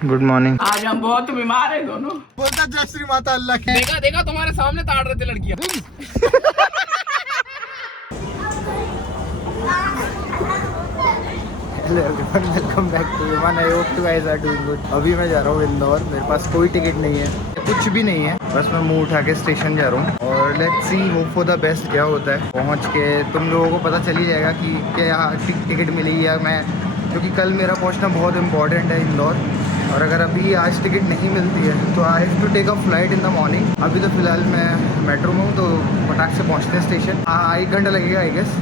Good morning. आज हम बहुत बीमार हैं दोनों। बोलता जय श्री माता अल्लाह की। देखा देखा तुम्हारे सामने ताड़ रहे थे लड़कियां। Hello everyone, welcome back to Viman. I hope you guys are doing good. अभी मैं जा रहा हूँ इंदौर। मेरे पास कोई टिकट नहीं है, कुछ भी नहीं है, बस मैं मुंह उठा के स्टेशन जा रहा हूँ और let's see, hope for the best क्या होता है। पहुँच के तुम लोगों को पता चल ही जाएगा कि क्या टिकट मिली या मैं, क्योंकि कल मेरा पहुँचना बहुत इंपॉर्टेंट है इंदौर। और अगर अभी आज टिकट नहीं मिलती है तो I have to take a flight in the morning. अभी तो फिलहाल मैं मेट्रो में हूँ, तो फटाक से पहुँचते हैं स्टेशन। 1 घंटा लगेगा आई गेस,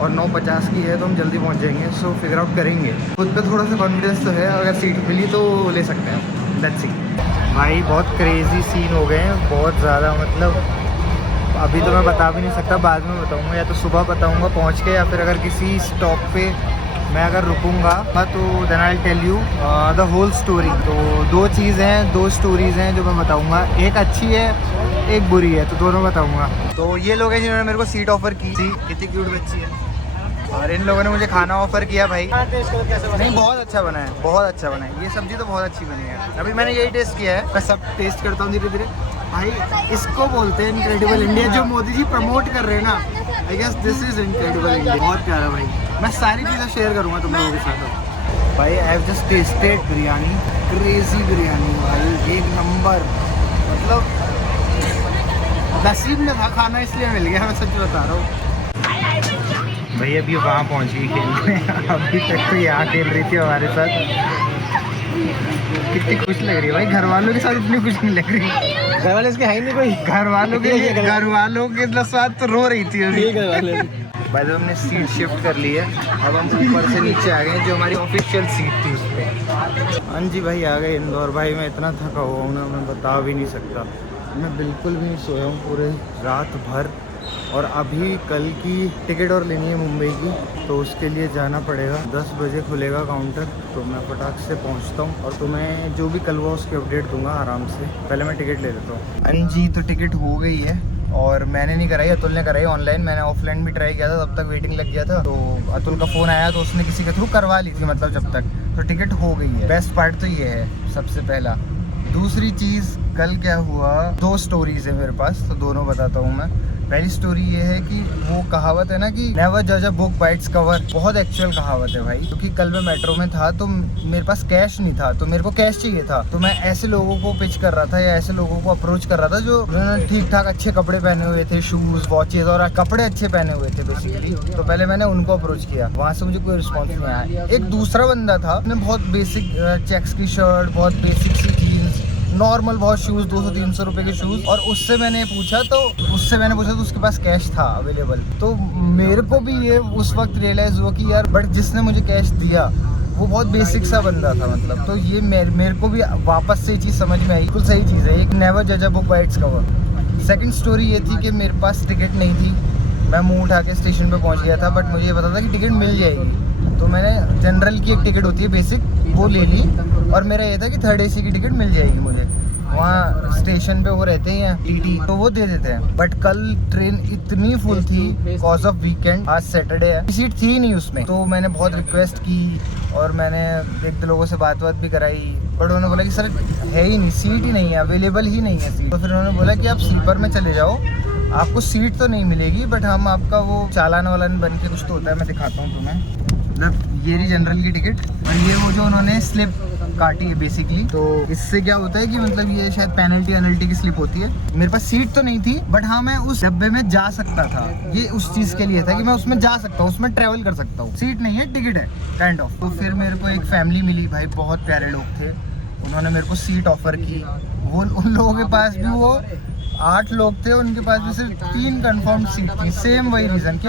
और 9:50 की है तो हम जल्दी पहुँच जाएंगे। सो फिगर आउट करेंगे। खुद पे थोड़ा सा कॉन्फिडेंस तो है, अगर सीट मिली तो ले सकते हैं। Let's see. भाई बहुत क्रेजी सीन हो गए हैं, बहुत ज़्यादा। मतलब अभी तो मैं बता भी नहीं सकता, बाद में बताऊँगा, या तो सुबह बताऊँगा पहुँच के, या फिर अगर किसी स्टॉप पे मैं अगर रुकूंगा तो then I tell you the whole story. तो दो चीज़ हैं, दो स्टोरीज़ हैं जो मैं बताऊंगा। एक अच्छी है, एक बुरी है, तो दोनों बताऊंगा। तो ये लोग हैं जिन्होंने मेरे को सीट ऑफर की थी। कितनी क्यूट बच्ची है। और इन लोगों ने मुझे खाना ऑफर किया भाई। नहीं, बहुत अच्छा बना है, बहुत अच्छा बना है। ये सब्जी तो बहुत अच्छी बनी है। अभी मैंने यही टेस्ट किया है, मैं सब टेस्ट करता हूँ धीरे धीरे। भाई इसको बोलते हैं इनक्रेडिबल इंडिया, जो मोदी जी प्रमोट कर रहे हैं ना। I guess this is incredible India. बहुत प्यारा भाई। मैं सारी चीज़ें शेयर करूँगा तुम लोगों के साथ। भाई I have just tested biryani, crazy biryani भाई, एक नंबर। मतलब नसीब में था खाना, इसलिए मिल गया। मैं सच बता रहा हूँ। भाई अभी वहाँ पहुँच गई खेलने। अभी तक तो यहाँ खेल रही थी हमारे साथ। कितनी खुश लग रही है भाई। घर वालों के साथ इतनी खुश नहीं लग रही। घर वाले इसके है ही नहीं कोई। घर वालों के साथ तो रो रही थी। भाई तो हमने सीट शिफ्ट कर ली है, अब हम ऊपर से नीचे आ गए, जो हमारी ऑफिशियल सीट थी उस पर। हाँ जी भाई, आ गए इंदौर। भाई मैं इतना थका हुआ हूँ ना, मैं बता भी नहीं सकता। मैं बिल्कुल भी नहीं सोया हूँ पूरे रात भर। और अभी कल की टिकट और लेनी है मुंबई की, तो उसके लिए जाना पड़ेगा। 10 बजे खुलेगा काउंटर, तो मैं फटाक से पहुंचता हूं और तुम्हें जो भी कल हुआ उसकी अपडेट दूंगा आराम से। पहले मैं टिकट ले लेता हूँ। हाँ जी, तो टिकट हो गई है, और मैंने नहीं कराई, अतुल ने कराई ऑनलाइन। मैंने ऑफलाइन भी ट्राई किया था, तब तक वेटिंग लग गया था। तो अतुल का फ़ोन आया तो उसने किसी के थ्रू करवा ली थी, मतलब जब तक। तो टिकट हो गई है। बेस्ट पार्ट तो ये है सबसे पहला। दूसरी चीज़, कल क्या हुआ, 2 स्टोरीज है मेरे पास, तो दोनों बताता हूँ मैं। पहली स्टोरी ये है कि वो कहावत है ना कि नेवर जज a book by its cover, बहुत एक्चुअल कहावत है भाई। क्योंकि कल मैं मेट्रो में था तो मेरे पास कैश नहीं था, तो मेरे को कैश चाहिए था। तो मैं ऐसे लोगों को पिच कर रहा था, या ऐसे लोगों को अप्रोच कर रहा था जो ठीक ठाक अच्छे कपड़े पहने हुए थे, शूज, वॉचेज, और कपड़े अच्छे पहने हुए थे बेसिकली। तो पहले मैंने उनको अप्रोच किया, वहाँ से मुझे कोई रिस्पॉन्स नहीं आया। एक दूसरा बंदा था, उसने बहुत बेसिक चेक्स की शर्ट, बहुत बेसिक सी जीन्स, नॉर्मल बहुत शूज़, 200-300 रुपए के शूज़। और उससे मैंने पूछा तो उसके पास कैश था अवेलेबल। तो मेरे को भी ये उस वक्त रियलाइज़ हुआ कि यार, बट जिसने मुझे कैश दिया वो बहुत बेसिक सा बंदा था, मतलब। तो ये मेरे को भी वापस से ये चीज़ समझ में आई। बिल्कुल सही चीज़ है, एक नेवर जज a book by its cover. Second story ये थी कि मेरे पास टिकट नहीं थी। मैं मुंह उठा के स्टेशन पे पहुंच गया था, बट मुझे ये पता था कि टिकट मिल जाएगी। तो मैंने जनरल की एक टिकट होती है बेसिक, वो ले ली। और मेरा ये था कि 3rd AC की टिकट मिल जाएगी मुझे। वहाँ स्टेशन पे वो रहते हैं TT, तो वो दे देते हैं। बट कल ट्रेन इतनी फुल थी कॉज ऑफ वीकेंड, आज सैटरडे है, सीट थी ही नहीं उसमें। तो मैंने बहुत रिक्वेस्ट की और मैंने 1-2 लोगों से बात भी कराई, बट उन्होंने बोला कि सर है ही नहीं, सीट ही नहीं है, अवेलेबल ही नहीं है सीट। तो फिर उन्होंने बोला कि आप स्लीपर में चले जाओ, आपको सीट तो नहीं मिलेगी, बट हम आपका वो चालान वालान बन के कुछ तो होता है, मैं दिखाता हूँ तुम्हें। मतलब ये रही जनरल की टिकट, और ये वो जो उन्होंने स्लिप काटी है बेसिकली। तो इससे क्या होता है कि मतलब ये शायद पेनल्टी की स्लिप होती है। मेरे पास सीट तो नहीं थी, बट हाँ मैं उस डब्बे में जा सकता था। ये उस चीज़ के लिए था कि मैं उसमें जा सकता हूँ, उसमें ट्रैवल कर सकता हूँ। सीट नहीं है, टिकट है काइंड ऑफ। तो फिर मेरे को एक फैमिली मिली भाई, बहुत प्यारे लोग थे। उन्होंने मेरे को सीट ऑफर की। वो उन लोगों के पास भी वो 8 लोग थे, उनके पास भी सिर्फ 3 कंफर्म सीट थी। सेम वही रीज़न कि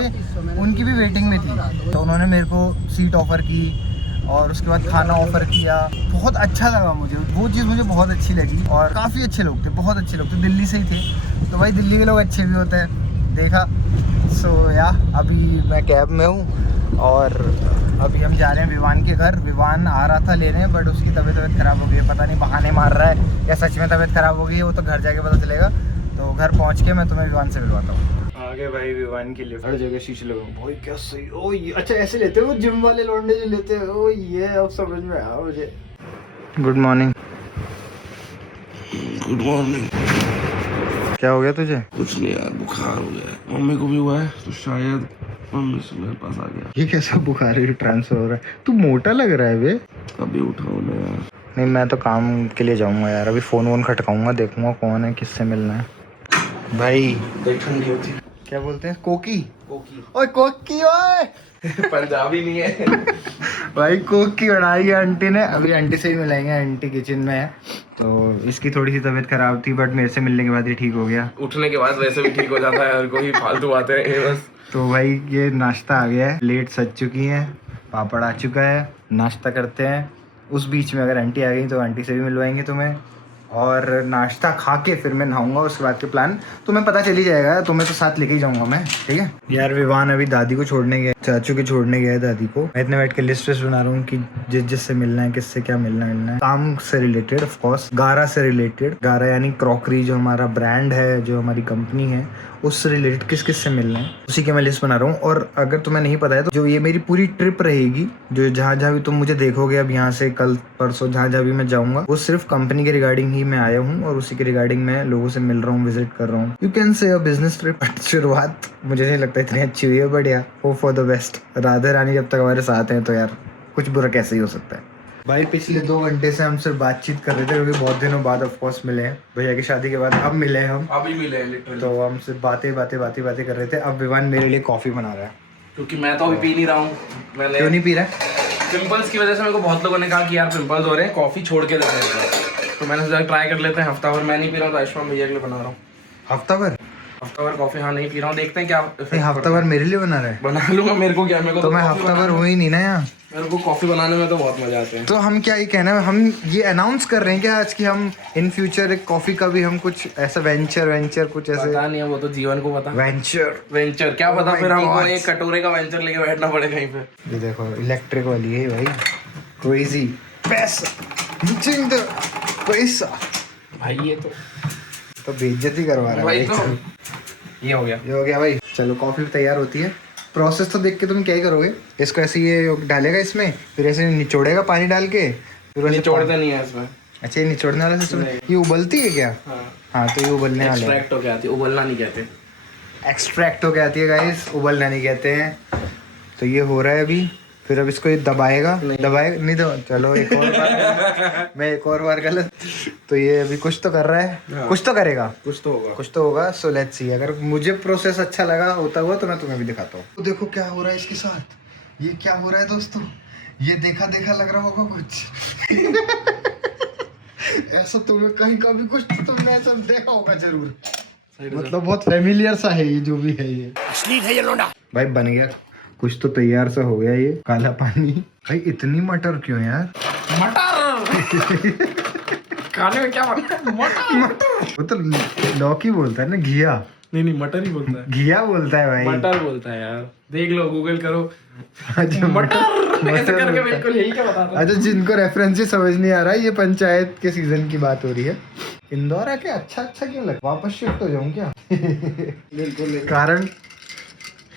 उनकी भी वेटिंग में थी। तो उन्होंने मेरे को सीट ऑफ़र की और उसके बाद खाना ऑफ़र किया। बहुत अच्छा लगा मुझे, वो चीज़ मुझे बहुत अच्छी लगी। और काफ़ी अच्छे लोग थे, बहुत अच्छे लोग थे, दिल्ली से ही थे। तो भाई दिल्ली के लोग अच्छे भी होते हैं, देखा। सो या अभी मैं कैब में हूँ और अभी हम जा रहे हैं विवान के घर। विवान आ रहा था लेने, बट उसकी तबीयत ख़राब हो गई है। पता नहीं बहाने मार रहा है या सच में तबीयत ख़राब हो गई है, वो तो घर जाके पता चलेगा। तो घर पहुँच के मैं तुम्हें विवान से मिलवाता हूँ। आगे भाई विवान के लिए हर जगह शीशे लगे। भाई क्या सही। ओ ये अच्छा ऐसे लेते हो जिम वाले लौंडे जो लेते हैं। ओ ये अब समझ में आया मुझे। Good morning. Good morning. क्या हो गया तुझे? कुछ नहीं यार, बुखार हो गया है। मम्मी को भी हुआ है तो शायद मम्मी से मेरे पास आ गया। ये कैसा बुखार है ट्रांसफर हो रहा है? तू मोटा लग रहा है बे। अभी उठाओ ना यार। नहीं, मैं तो काम के लिए जाऊंगा यार। अभी फोन वोन खटकाऊंगा, देखूंगा कौन है, किससे मिलना है। भाई ठंडी होती है। क्या बोलते हैं? कोकी। कोकी। ओए कोकी ओए। पंजाबी नहीं है। भाई कोकी बनाई है आंटी ने। अभी आंटी से ही मिलाएंगे, आंटी किचन में है। तो इसकी थोड़ी सी तबीयत खराब थी, बट मेरे से मिलने के बाद ये ठीक हो गया। उठने के बाद वैसे भी ठीक हो जाता है, और कोई फालतू बातें हैं बस। तो भाई ये नाश्ता आ गया है, प्लेट सज चुकी है, पापड़ आ चुका है, नाश्ता करते हैं। उस बीच में अगर आंटी आ गई तो आंटी से भी मिलवाएंगे तुम्हें। और नाश्ता खा के फिर मैं नहाऊंगा, उसके बाद के प्लान तुम्हें पता चल ही जाएगा। तुम्हें तो साथ लेके ही जाऊंगा मैं, ठीक है यार। विवान अभी दादी को छोड़ने गया, चाचू के छोड़ने गया है दादी को। मैं इतने बैठ के लिस्ट बना रहा हूँ कि जिससे मिलना है, किससे क्या मिलना है। काम से रिलेटेड, ऑफ कोर्स गारा से रिलेटेड। गारा यानी क्रॉकरी, जो हमारा ब्रांड है, जो हमारी कंपनी है, उससे रिलेटेड किस किस से मिलना है, उसी के मैं लिस्ट बना रहा हूँ। और अगर तुम्हें नहीं पता है तो जो ये मेरी पूरी ट्रिप रहेगी, जो जहाँ जहाँ भी तुम मुझे देखोगे अब यहाँ से कल परसों, जहाँ जहाँ भी मैं जाऊँगा, वो सिर्फ कंपनी के रिगार्डिंग ही मैं आया हूँ और उसी के रिगार्डिंग मैं लोगों से मिल रहा हूँ, विजिट कर रहा हूँ। You can say a business trip. शुरुआत मुझे नहीं लगता इतनी अच्छी हुई है, बट यार hope for the best. Radhe Rani जब तक हमारे साथ हैं तो यार कुछ बुरा कैसे ही हो सकता है। भाई पिछले 2 घंटे से हम सिर्फ बातचीत कर रहे थे, क्योंकि बहुत दिनों बाद ऑफ कोर्स मिले हैं। भैया की शादी के बाद अब मिले हैं हम। अभी मिले हैं लिटरली। तो हम सिर्फ बातें कर रहे थे। अब विवान मेरे लिए कॉफी बना रहा है, क्योंकि मैं तो अभी पी नहीं रहा हूँ। मैंने क्यों नहीं पी रहा है? पिंपल्स की वजह से मेरे को बहुत लोगों ने कहा कि यार पिंपल्स हो रहे हैं, कॉफी छोड़ के देते हैं। तो मैंने सोचा ट्राई कर लेते हैं। हफ्ता भर मैं नहीं पी रहा हूँ, तो आयुष्मान भैया के लिए बना रहा हूँ। हफ्ता भर कॉफी हाँ नहीं पी रहा हूँ, देखते हैं क्या। हफ्ता भर मेरे लिए बना रहा है? बना लूंगा, मेरे को क्या, मेरे को तो मैं हफ्ता भर हो ही नहीं ना यहाँ। मेरे को कॉफी बनाने में तो बहुत मजा आते हैं। तो हम क्या ही कहना है, हम ये अनाउंस कर रहे हैं क्या आज कि हम इन फ्यूचर एक कॉफी का भी हम कुछ ऐसा वेंचर कुछ ऐसे। पता नहीं है, वो तो जीवन को पता। वेंचर क्या पता, Oh my फिर हमको God. एक कटोरे का वेंचर लेके बैठना पड़े कहीं पे। ये देखो इलेक्ट्रिक वाली है भाई, क्रेजी पैसा भाई ये तो बेइज्जती करवा रहा भाई है तो ये हो गया। ये हो गया भाई। चलो कॉफी तैयार होती है। प्रोसेस तो देख के तुम क्या ही करोगे, इसको ऐसे ये डालेगा इसमें, फिर ऐसे निचोड़ेगा पानी डाल के, फिर वैसे निचोड़ते नहीं है इसमें। अच्छा ये निचोड़ने वाला सिस्टम, ये उबलती है क्या? हाँ तो ये उबलने वाला है। एक्सट्रैक्ट हो गया, उबलना नहीं कहते। एक्सट्रैक्ट हो के आती है गाइस, उबलना नहीं कहते हैं। तो ये हो रहा है अभी, फिर अब इसको ये दबाएगा नहीं दबा। चलो एक और बार मैं एक और बार गलत। तो ये अभी कुछ तो कर रहा है, कुछ तो करेगा, कुछ तो होगा। सो लेट्स सी, अगर मुझे प्रोसेस अच्छा लगा होता हुआ तो मैं तुम्हें भी दिखाता हूँ। तो देखो क्या हो रहा है इसके साथ। ये क्या हो रहा है दोस्तों, ये देखा लग रहा होगा कुछ ऐसा तुम्हें कहीं का भी कुछ तो तुमने ऐसा देखा होगा जरूर। मतलब बहुत फेमिलियर सा है ये, जो भी है ये असली है ये लोंडा। भाई बन गया कुछ तो, तैयार सा हो गया ये काला पानी। भाई इतनी मटर क्यों यार? मटर खाने में क्या बनता है? मटर। वो तो लौकी बोलता है ना, घिया। नहीं मटर ही बोलता है। घिया बोलता है भाई। मटर बोलता है यार, देख लो गूगल करो। अच्छा मटर ऐसे करके बिल्कुल यही क्या बताता है। अच्छा जिनको रेफरेंस ही समझ नहीं आ रहा है, ये पंचायत के सीजन की बात हो रही है। इंदौर आके अच्छा क्यों लगा? वापस शिफ्ट हो जाऊं क्या? बिल्कुल कारण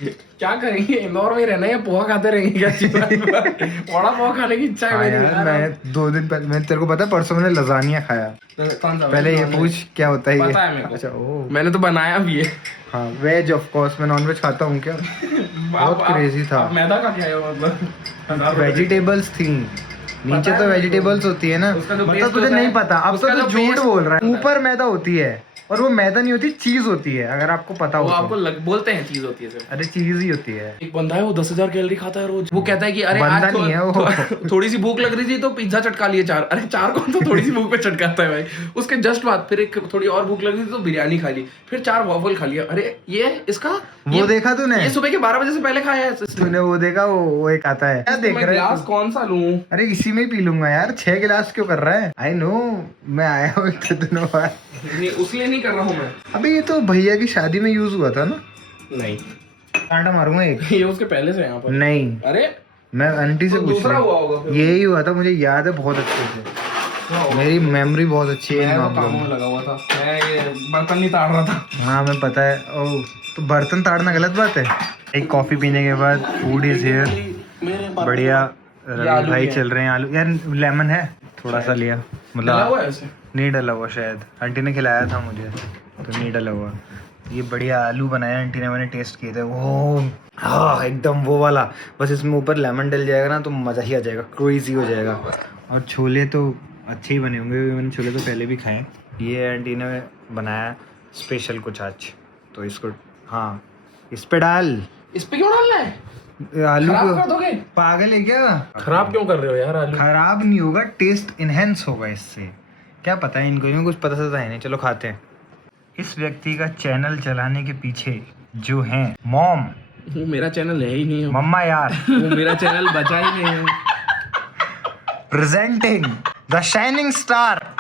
क्या करेंगे, इंदौर में रहना है, पोहा खाते रहेंगे क्या जीवन भर? बड़ा पोहा खाने की इच्छा है मेरी यार। मैं 2 दिन पहले, मैं तेरे को पता है परसों मैंने लजानिया खाया। पहले ये पूछ क्या होता है ये? पता है मेरे को। अच्छा ओ, मैंने तो बनाया भी है। हाँ वेज ऑफ कोर्स, मैं नॉनवेज खाता हूँ क्या? बहुत क्रेजी था। आप मैदा का क्या है मतलब? वेजिटेबल्स थी नीचे, तो वेजिटेबल्स होती है ना, मतलब तुझे नहीं पता। अब तो तू झूठ बोल रहा है। ऊपर मैदा होती है और वो मैदा नहीं होती, चीज होती है, अगर आपको पता हो। वो आपको बोलते हैं चीज होती है सिर्फ। अरे चीज ही होती है। एक बंदा है वो 10,000 कैलोरी खाता है रोज। वो कहता है कि अरे बंदा आज नहीं है वो। थोड़ी सी भूख लग रही थी तो पिज्जा चटका लिए 4। अरे 4 कौन तो थोड़ी सी भूख पे चटकाता है भाई। उसके जस्ट बाद फिर एक थोड़ी और भूख लग रही थी तो बिरयानी खा ली, फिर 4 वॉफल खा लिया। अरे ये इसका वो देखा तूने? ये सुबह के 12 बजे से पहले खाया है तूने? वो देखा, वो एक आता है। क्या देख रहा है? गिलास कौन सा लूं? अरे इसी में ही पी लूंगा यार, 6 गिलास क्यों कर रहा है? आई नो, मैं आया हूँ इतने दिनों बाद। नहीं उसलिए नहीं कर रहा हूँ मैं। अबे ये तो भैया की शादी में यूज हुआ था ना? नहीं कांटा मारूंगा एक। ये उसके पहले से यहाँ पर नहीं, अरे मैं आंटी से तो पूछ दूसरा रहा हुआ हूँ। होगा फिर। यही हुआ था, मुझे याद है बहुत अच्छे से। मेरी मेमोरी बहुत अच्छी है इन मैं तो मामलों कामों में। में लगा हुआ था, मैं ये बर्तन नहीं ताड़ रहा था। हाँ मैं पता है। ओह तो बर्तन ताड़ना गलत बात है? एक कॉफी पीने के बाद फूड इज हियर। बढ़िया रवि भाई चल रहे हैं। आलू यार, लेमन है थोड़ा सा लिया, डला हुआ मतलब है उसे? नहीं डला हुआ शायद, आंटी ने खिलाया था मुझे तो नहीं डला हुआ। ये बढ़िया आलू बनाया आंटी ने, मैंने टेस्ट किए थे वो, हाँ एकदम वो वाला। बस इसमें ऊपर लेमन डल जाएगा ना तो मज़ा ही आ जाएगा, क्रेजी हो जाएगा। और छोले तो अच्छे ही बने होंगे, मैंने छोले तो पहले भी खाए। ये आंटी ने बनाया स्पेशल कुछ आज, तो इसको हाँ इस पे डाल। इस पे क्यों डालना है? आलू खराब कर को दोगे? पागल है क्या? खराब क्यों कर रहे हो यार आलू? खराब नहीं होगा, टेस्ट इनहेंस होगा इससे। क्या पता है इनको कुछ पता चलता है नहीं। चलो खाते हैं। इस व्यक्ति का चैनल चलाने के पीछे जो है मॉम, वो मेरा चैनल है ही नहीं है। मम्मा यार, वो मेरा चैनल बचा ही नहीं है। Presenting the shining star.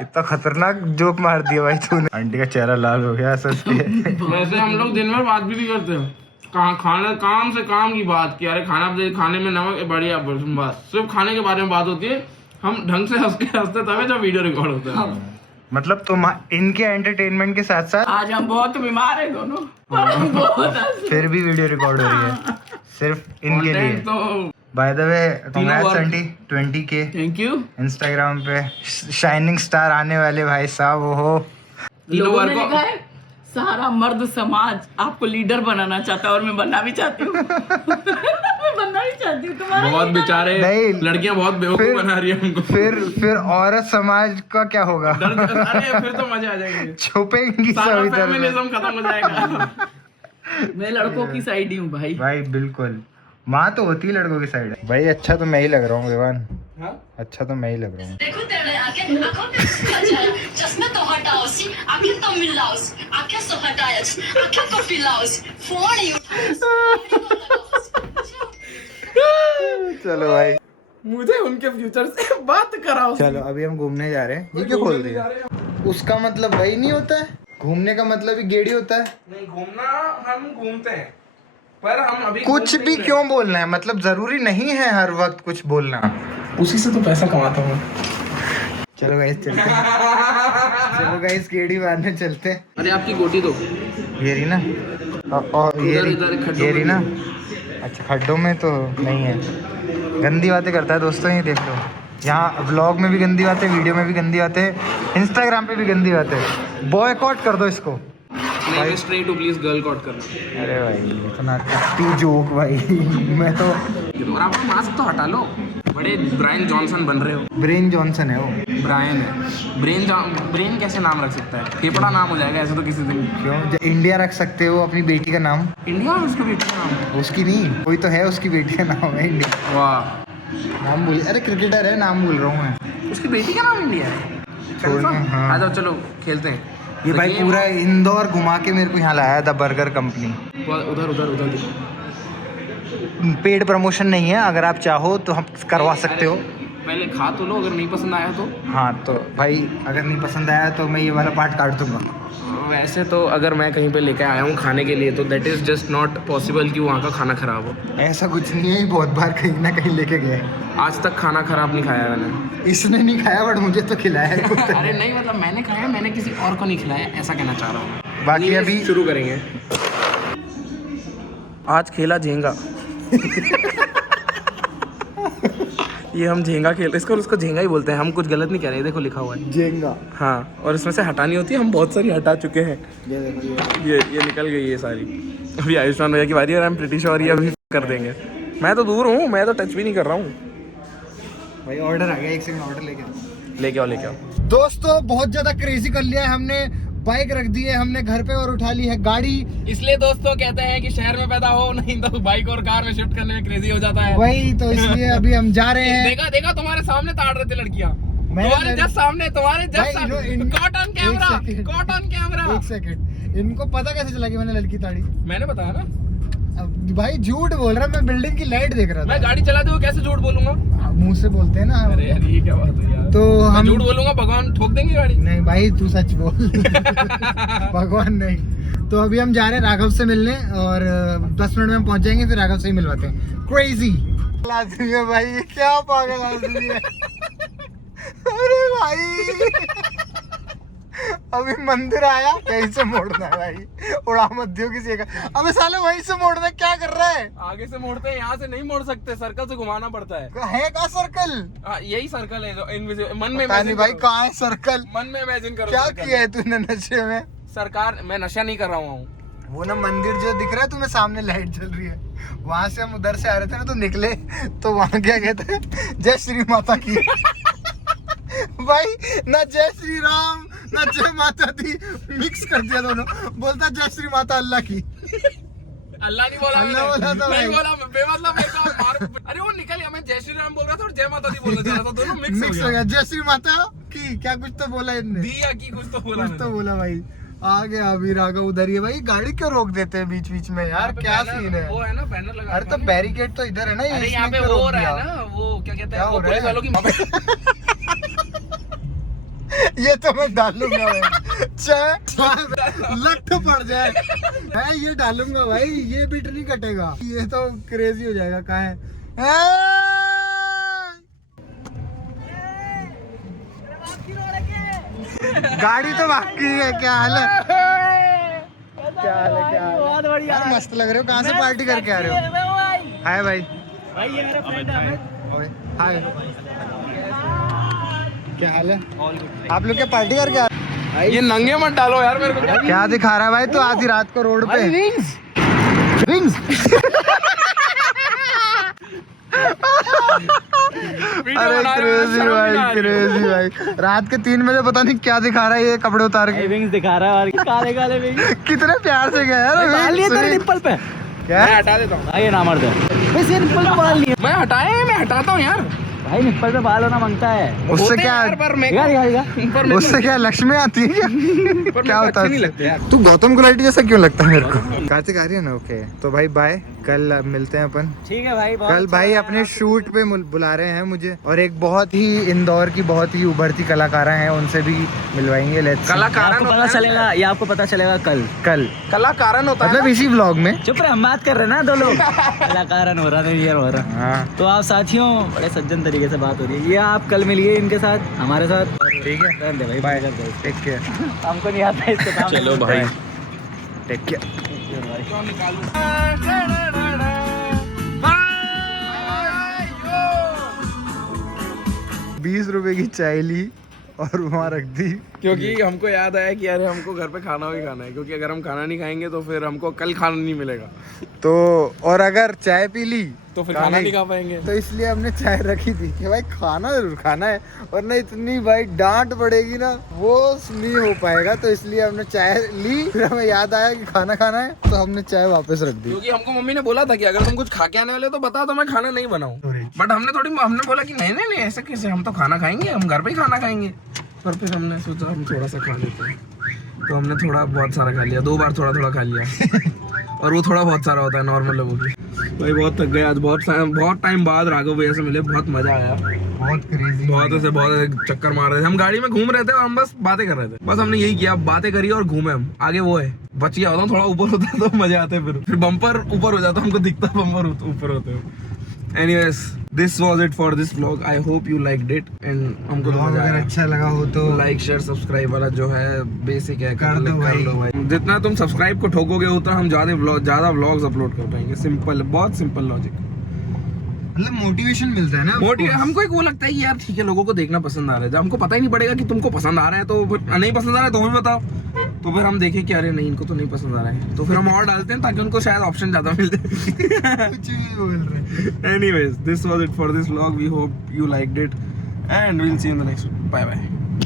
इतना खतरनाक जोक मार दिया भाई तूने। आंटी का चेहरा लाल हो गया सच के। वैसे हम लोग दिन भर बात भी करते हैं, कहाँ खाना, काम से काम की बात की, अरे खाने में नमक बढ़िया, बस सिर्फ खाने के बारे में बात होती है। हम ढंग से हंसते तब जब वीडियो रिकॉर्ड होता है। मतलब तुम इनके एंटरटेनमेंट के साथ साथ आज हम बहुत बीमार हैं दोनों। बहुत फिर भी वीडियो रिकॉर्ड हो रही है सिर्फ इनके लिए। Content तो बाय द वे तीनों वर्ग- aunty 20K thank you. Instagram पे शाइनिंग स्टार आने वाले भाई साहब। वो तीनों लोगों ने वर्ग को- लिखा है सारा मर्द समाज आपको लीडर बनाना चाहता है और मैं बनना भी चाहती हूँ। मैं बनना भी चाहती हूँ तुम्हारा बहुत leader। बेचारे नहीं, लड़कियां बहुत बेवकूफ फिर- बना रही है हमको। फिर औरत समाज का क्या होगा? अरे फिर तो मजा आ जाएंगे, छुपेंगी सारा सभी तरफ। फेमिनिज्म खत्म हो जाएगा। मैं लड़कों की साइड ही हूँ भाई। भाई बिल्कुल, माँ तो होती है लड़कों की साइड। भाई अच्छा तो मैं ही लग रहा हूँ विवान, हाँ? अच्छा तो मैं ही लग रहा हूँ। देखो तेरे चष्मा तो हटाओस, आंखें तो मिलाओस, आंखें तो हटायस, आंखें तो पिलाओस, फोन ही चलो भाई, मुझे उनके फ्यूचर से बात कराओ। चलो अभी हम घूमने जा रहे हैं। ये क्यों खोल दिया? उसका मतलब वही नहीं होता है, घूमने का मतलब ही गेड़ी होता है। नहीं, घूमना हम घूमते हैं, पर हम अभी कुछ घूमते भी ही नहीं। क्यों बोलना है, मतलब जरूरी नहीं है हर वक्त कुछ बोलना। उसी से तो पैसा कमाता हूँ। चलो गाइस चलते हैं। चलो गाइस गेड़ी मारने चलते हैं। अरे आपकी गोटी दो। ये रही ना, और ये उधर- इधर खड्डों रही में ना। अच्छा खड्डों में तो नहीं है, गंदी बातें करता है दोस्तों, ये देख लो। यहाँ व्लॉग में भी गंदी बातें, वीडियो में भी गंदी बातें, इंस्टाग्राम पे भी गंदी बातें। बॉयकॉट कर दो इसको। नहीं, straight to please girl caught करना। अरे भाई इतना टट्टी जोक भाई। मैं तो और आप मास्क तो हटा लो, बड़े ब्रायन जॉनसन बन रहे हो। ब्रेन जॉनसन है वो। ब्रायन है, ब्रेन कैसे नाम रख सकता है? फेफड़ा नाम हो जाएगा ऐसे तो किसी दिन। क्यों इंडिया रख सकते हो अपनी बेटी का नाम? इंडिया में उसका बेटी का नाम है। उसकी नहीं, कोई तो है उसकी बेटी का नाम है इंडिया। वाह, नाम भूल, अरे क्रिकेटर है, नाम भूल रहा हूँ मैं। उसकी बेटी का नाम इंडिया है। छोड़ ना, हाँ। आ जाओ चलो खेलते हैं। ये भाई देखिए, पूरा इंदौर घुमा के मेरे को यहाँ लाया था, बर्गर कंपनी। उधर उधर उधर देखो। पेड प्रमोशन नहीं है, अगर आप चाहो तो हम करवा सकते हो। पहले खा तो लो, अगर नहीं पसंद आया तो। हाँ तो भाई अगर नहीं पसंद आया तो मैं ये वाला पार्ट काट दूंगा। वैसे तो अगर मैं कहीं पे लेके आया हूँ खाने के लिए तो that is just not possible कि वहाँ का खाना खराब हो। ऐसा कुछ नहीं है, बहुत बार कहीं ना कहीं लेके गए। आज तक खाना खराब नहीं खाया मैंने। इसने नहीं खाया बट मुझे तो खिलाया है कुत्ते ने। अरे नहीं, मतलब मैंने खाया, मैंने किसी और को नहीं खिलाया, ऐसा कहना चाह रहा हूँ। बाकी अभी शुरू करेंगे। आज खेला झेंगा। ये हम झेंगा खेल, इसको उसको झेंगा ही बोलते हैं, हम कुछ गलत नहीं कह रहे। देखो लिखा हुआ है जेंगा। हाँ, और इसमें से हटानी होती है, हम बहुत सारी हटा चुके हैं। ये देखो ये निकल गई ये सारी। अभी आयुष्मान भैया की बारी है, आई एम प्रीटी श्योर ये अभी कर देंगे। मैं तो दूर हूँ, मैं तो टच भी नहीं कर रहा हूँ। भाई ऑर्डर आ गया, एक सेकंड ऑर्डर लेके आओ। लेके आओ। दोस्तों बहुत ज्यादा क्रेजी कर लिया है हमने, बाइक रख दी है हमने घर पे और उठा ली है गाड़ी। इसलिए दोस्तों कहते हैं कि शहर में पैदा हो, नहीं तो बाइक और कार में शिफ्ट करने में क्रेजी हो जाता है। वही तो इसलिए अभी हम जा रहे हैं। देखा तुम्हारे सामने ताड़ रहे थे लड़कियां, मैंने- तुम्हारे जस्ट सामने, तुम्हारे जस्ट भाई, सामने। कॉट ऑन कैमरा, एक सेकंड। Caught on camera. एक सेकंड, इनको पता कैसे चला कि मैंने लड़की ताड़ी? मैंने बताया ना, अब भाई झूठ बोल रहा, मैं बिल्डिंग की लाइट देख रहा मैं था। गाड़ी चलाते हुए कैसे झूठ बोलूंगा? मुंह से बोलते हैं ना। अरे यार ये क्या बात है यार। तो मैं हम झूठ बोलूंगा भगवान ठोक देंगे गाड़ी। नहीं भाई तू सच बोल। भगवान नहीं। तो अभी हम जा रहे हैं राघव से मिलने और 10 मिनट में हम पहुंच जाएंगे, फिर राघव से ही मिलवाते हैं। क्रेजी आदमी है भाई, ये क्या पागल आदमी है। अरे भाई अभी मंदिर आया, कहीं से मोड़ना है भाई, उड़ा मत दियो किसी का। अबे साले वहीं से मोड़ना क्या कर रहा है? आगे से मोड़ते हैं, यहाँ से नहीं मोड़ सकते, सर्कल से घुमाना पड़ता है। का सर्कल? यही सर्कल है जो इनविजिबल। मन में पता नहीं भाई कहाँ है सर्कल? मन में इमेजिन करो। क्या circle। किया है तूने नशे में? सरकार, मैं नशा नहीं कर रहा हूँ। वो ना मंदिर जो दिख रहा है तुम्हें सामने, लाइट जल रही है, वहां से हम उधर से आ रहे थे ना, तो निकले तो वहां क्या कहते हैं, जय श्री माता की। भाई ना जय श्री राम ना जय माता दी, मिक्स कर दिया दोनों। बोलता जय श्री माता अल्लाह की। अल्लाह नहीं बोला, अल्लाह बोला था नहीं भाई। बोला, बेमतलब मेरे को मार। अरे वो निकल गया, मैं जय श्री राम बोल रहा था और जय माता दी बोलना चाह रहा था, दोनों मिक्स मिक्स हो गया। जय श्री माता की क्या कुछ तो बोला इनने, दिया की कुछ तो बोला। कुछ तो बोला भाई। आ गया अभी राघव उधर ही है। भाई गाड़ी क्यों रोक देते हैं बीच बीच में यार, क्या सीन है? वो है ना बैनर लगा। अरे तो बैरिकेड तो इधर है ना, अरे यहाँ पे इसमें क्यों वो हो रोक रहा दिया? है ना, वो क्या कहते क्या हैं, हो वो रहा पुलिस है? वालों की। ये तो मैं डालूंगा भाई, चाहे लट्ठ पड़ जाए मैं ये डालूंगा भाई, ये बिट नहीं कटेगा। ये तो क्रेजी हो जाएगा। कहाँ है? गाड़ी तो बाकी है। क्या हाल है? क्या हाल है? क्या हाल है? बहुत बढ़िया। यार मस्त लग रहे हो। कहाँ से पार्टी करके आ रहे हो? हाय भाई। भाई ये मेरा फ्रेंड है हाय, क्या हाल है? आप लोग क्या पार्टी करके आ रहे हो? ये नंगे मत डालो यार मेरे को। क्या दिखा रहा है भाई? तो आधी रात को रोड पे विंग्स। अरे क्रेजी भाई, क्रेजी भाई। रात के 3 बजे पता नहीं क्या दिखा रहा है ये, कपड़े उतार के विंग्स दिखा रहा है और काले काले विंग्स। कितने प्यार से गया यार। बाल लिए तेरे निप्पल पे। क्या? मैं हटा देता हूँ। भाई ये ना मर्द है। बस ये निप्पल पे बाल लिए। मैं हटाता हूँ यार। भाई निप्पल पे बाल होना मांगता है। उससे होते क्या? हैं यार, पर मैं दिखा। उससे क्या लक्ष्मी आती है क्या? क्या होता नहीं है? लगते यार। तू गौतम गुलाटी जैसा क्यों लगता है मेरे को? कार्तिक आ रही है ना? ओके तो भाई बाय, कल मिलते हैं अपन। ठीक है भाई। कल भाई अपने शूट पे बुला रहे हैं मुझे, और एक बहुत ही इंदौर की बहुत ही उभरती कलाकारा हैं, उनसे भी मिलवाएंगे। Let's see. कलाकारण पता चलेगा, ये आपको पता चलेगा कल। कलाकारण होता है मतलब इसी व्लॉग में। चुप रहे, हम बात कर रहे हैं ना दो लोग। कलाकारण हो रहा था, ये हो रहा। हाँ तो आप साथियों बड़े सज्जन तरीके से बात हो रही है। ये आप कल मिलिए इनके साथ, हमारे साथ। ठीक है, कर दे भाई, बाय, कर दे। Take care. हमको नहीं आता इसका काम। चलो भाई। Take care. 20 रुपए की चाय ली और वहाँ रख दी, क्योंकि हमको याद आया कि यार हमको घर पे खाना ही खाना है, क्योंकि अगर हम खाना नहीं खाएंगे तो फिर हमको कल खाना नहीं मिलेगा, तो और अगर चाय पी ली तो फिर खाना नहीं खा पाएंगे। तो इसलिए हमने चाय रखी थी कि भाई खाना जरूर खाना है, और ना इतनी भाई डांट पड़ेगी ना, वो नहीं हो पाएगा। तो इसलिए हमने चाय ली, फिर हमें याद आया कि खाना खाना है, तो हमने चाय वापस रख दी। क्योंकि हमको मम्मी ने बोला था कि अगर तुम कुछ खा के आने वाले हो तो बता दो, मैं खाना नहीं बनाऊं। बट हमने बोला कि नहीं नहीं नहीं, ऐसा कैसे, हम तो खाना खाएंगे, हम घर पे ही खाना खाएंगे। पर फिर हमने सोचा हम थोड़ा सा खा लेते हैं, तो हमने थोड़ा बहुत सारा खा लिया, 2 बार थोड़ा थोड़ा खा लिया। और वो थोड़ा बहुत सारा होता है नॉर्मल लोगों की। भाई बहुत थक गए आज, बहुत टाइम बाद राघव भैया से मिले, बहुत मजा आया, बहुत क्रेजी, बहुत ऐसे चक्कर मार रहे थे हम, गाड़ी में घूम रहे थे और हम बस बातें कर रहे थे। बस हमने यही किया, बातें करी और घूमे हम। आगे वो है, बच गया होता, थोड़ा ऊपर होता तो मजा आते, फिर बम्पर ऊपर हो जाता, हमको दिखता बम्पर ऊपर होते हैं। Anyways, this was it for this vlog. I hope you liked it and हमको तो मजा अगर आया। अच्छा लगा हो तो लाइक शेयर सब्सक्राइब वाला जो है बेसिक है, कर दो भाई। जितना तुम सब्सक्राइब को ठोकोगे उतना हम ज्यादा व्लॉग्स अपलोड कर पाएंगे। सिंपल, बहुत सिंपल लॉजिक। मतलब मोटिवेशन मिलता है ना। हमको एक वो लगता है कि यार ठीक है, लोगों को देखना पसंद आ रहा है, जब हमको पता ही नहीं पड़ेगा कि तुमको पसंद आ रहा है, तो फिर नहीं पसंद आ रहा है तो भी बताओ, तो फिर हम देखें कि अरे नहीं इनको तो नहीं पसंद आ रहा है, तो फिर हम और डालते हैं ताकि उनको शायद ऑप्शन ज्यादा मिल जाए। कुछ भी बोल रहे। Anyways, this was it for this vlog. We hope you liked it and we'll see you in the next one. Bye bye.